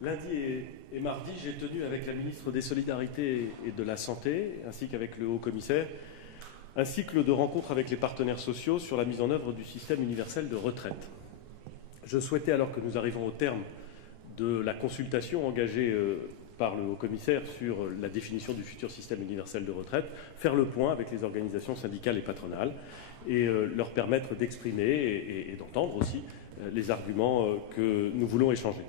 Lundi et mardi, j'ai tenu avec la ministre des Solidarités et de la Santé, ainsi qu'avec le haut-commissaire, un cycle de rencontres avec les partenaires sociaux sur la mise en œuvre du système universel de retraite. Je souhaitais, alors que nous arrivons au terme de la consultation engagée par le haut-commissaire sur la définition du futur système universel de retraite, faire le point avec les organisations syndicales et patronales et leur permettre d'exprimer et d'entendre aussi les arguments que nous voulons échanger.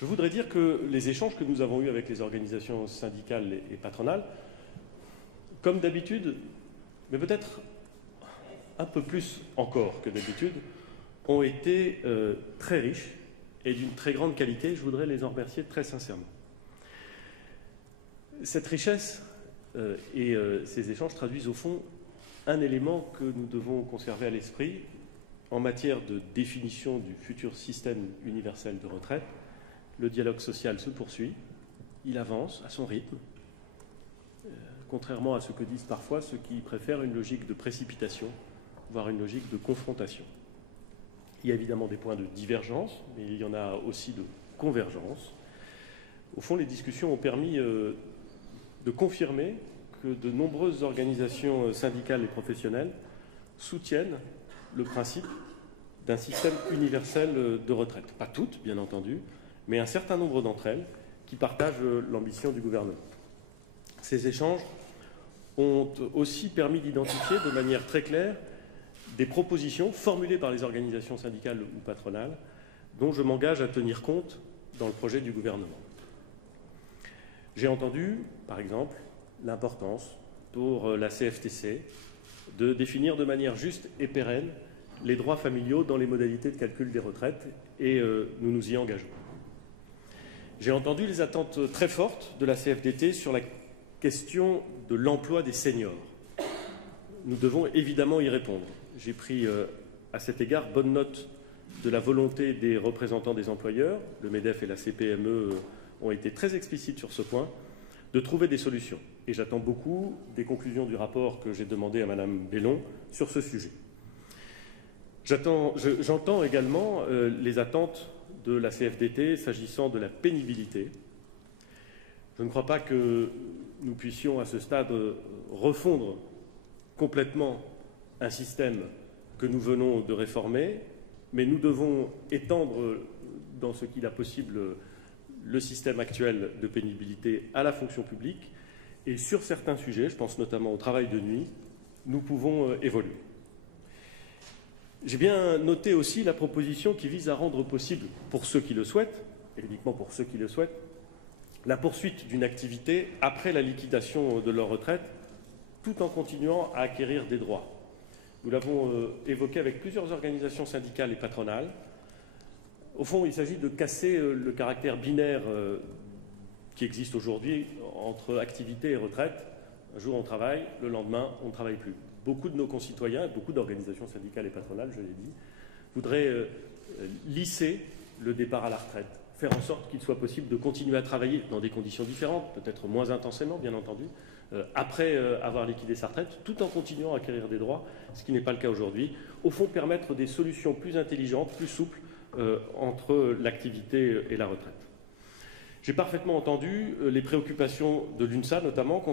Je voudrais dire que les échanges que nous avons eus avec les organisations syndicales et patronales, comme d'habitude, mais peut-être un peu plus encore que d'habitude, ont été très riches et d'une très grande qualité. Je voudrais les en remercier très sincèrement. Cette richesse et ces échanges traduisent au fond un élément que nous devons conserver à l'esprit en matière de définition du futur système universel de retraite. Le dialogue social se poursuit, il avance à son rythme, contrairement à ce que disent parfois ceux qui préfèrent une logique de précipitation, voire une logique de confrontation. Il y a évidemment des points de divergence, mais il y en a aussi de convergence. Au fond, les discussions ont permis de confirmer que de nombreuses organisations syndicales et professionnelles soutiennent le principe d'un système universel de retraite. Pas toutes, bien entendu, mais un certain nombre d'entre elles qui partagent l'ambition du gouvernement. Ces échanges ont aussi permis d'identifier de manière très claire des propositions formulées par les organisations syndicales ou patronales dont je m'engage à tenir compte dans le projet du gouvernement. J'ai entendu, par exemple, l'importance pour la CFTC de définir de manière juste et pérenne les droits familiaux dans les modalités de calcul des retraites et nous nous y engageons. J'ai entendu les attentes très fortes de la CFDT sur la question de l'emploi des seniors. Nous devons évidemment y répondre. J'ai pris à cet égard bonne note de la volonté des représentants des employeurs. Le MEDEF et la CPME ont été très explicites sur ce point, de trouver des solutions. Et j'attends beaucoup des conclusions du rapport que j'ai demandé à Madame Bellon sur ce sujet. J'entends également les attentes de la CFDT s'agissant de la pénibilité. Je ne crois pas que nous puissions à ce stade refondre complètement un système que nous venons de réformer, mais nous devons étendre dans ce qu'il est possible le système actuel de pénibilité à la fonction publique et sur certains sujets, je pense notamment au travail de nuit, nous pouvons évoluer. J'ai bien noté aussi la proposition qui vise à rendre possible, pour ceux qui le souhaitent, et uniquement pour ceux qui le souhaitent, la poursuite d'une activité après la liquidation de leur retraite, tout en continuant à acquérir des droits. Nous l'avons évoqué avec plusieurs organisations syndicales et patronales. Au fond, il s'agit de casser le caractère binaire qui existe aujourd'hui entre activité et retraite. Un jour on travaille, le lendemain on ne travaille plus. Beaucoup de nos concitoyens, beaucoup d'organisations syndicales et patronales, je l'ai dit, voudraient lisser le départ à la retraite, faire en sorte qu'il soit possible de continuer à travailler dans des conditions différentes, peut-être moins intensément, bien entendu, après avoir liquidé sa retraite, tout en continuant à acquérir des droits, ce qui n'est pas le cas aujourd'hui. Au fond, permettre des solutions plus intelligentes, plus souples entre l'activité et la retraite. J'ai parfaitement entendu les préoccupations de l'UNSA, notamment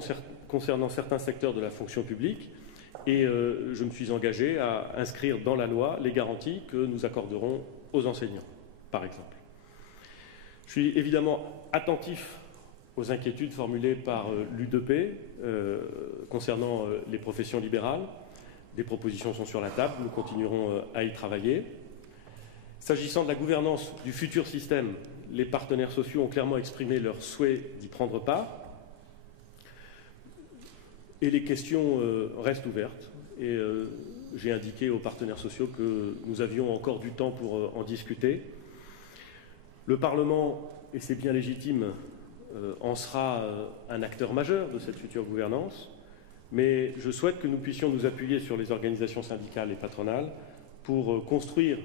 concernant certains secteurs de la fonction publique, et je me suis engagé à inscrire dans la loi les garanties que nous accorderons aux enseignants, par exemple. Je suis évidemment attentif aux inquiétudes formulées par l'UDP concernant les professions libérales. Des propositions sont sur la table, nous continuerons à y travailler. S'agissant de la gouvernance du futur système, les partenaires sociaux ont clairement exprimé leur souhait d'y prendre part. Et les questions restent ouvertes. Et j'ai indiqué aux partenaires sociaux que nous avions encore du temps pour en discuter. Le Parlement, et c'est bien légitime, en sera un acteur majeur de cette future gouvernance. Mais je souhaite que nous puissions nous appuyer sur les organisations syndicales et patronales pour construire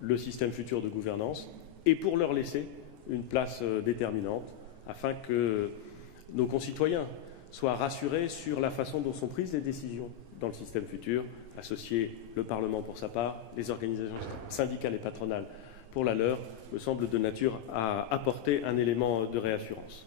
le système futur de gouvernance et pour leur laisser une place déterminante afin que nos concitoyens soient rassurés sur la façon dont sont prises les décisions dans le système futur, associer le Parlement pour sa part, les organisations syndicales et patronales pour la leur, me semble de nature à apporter un élément de réassurance.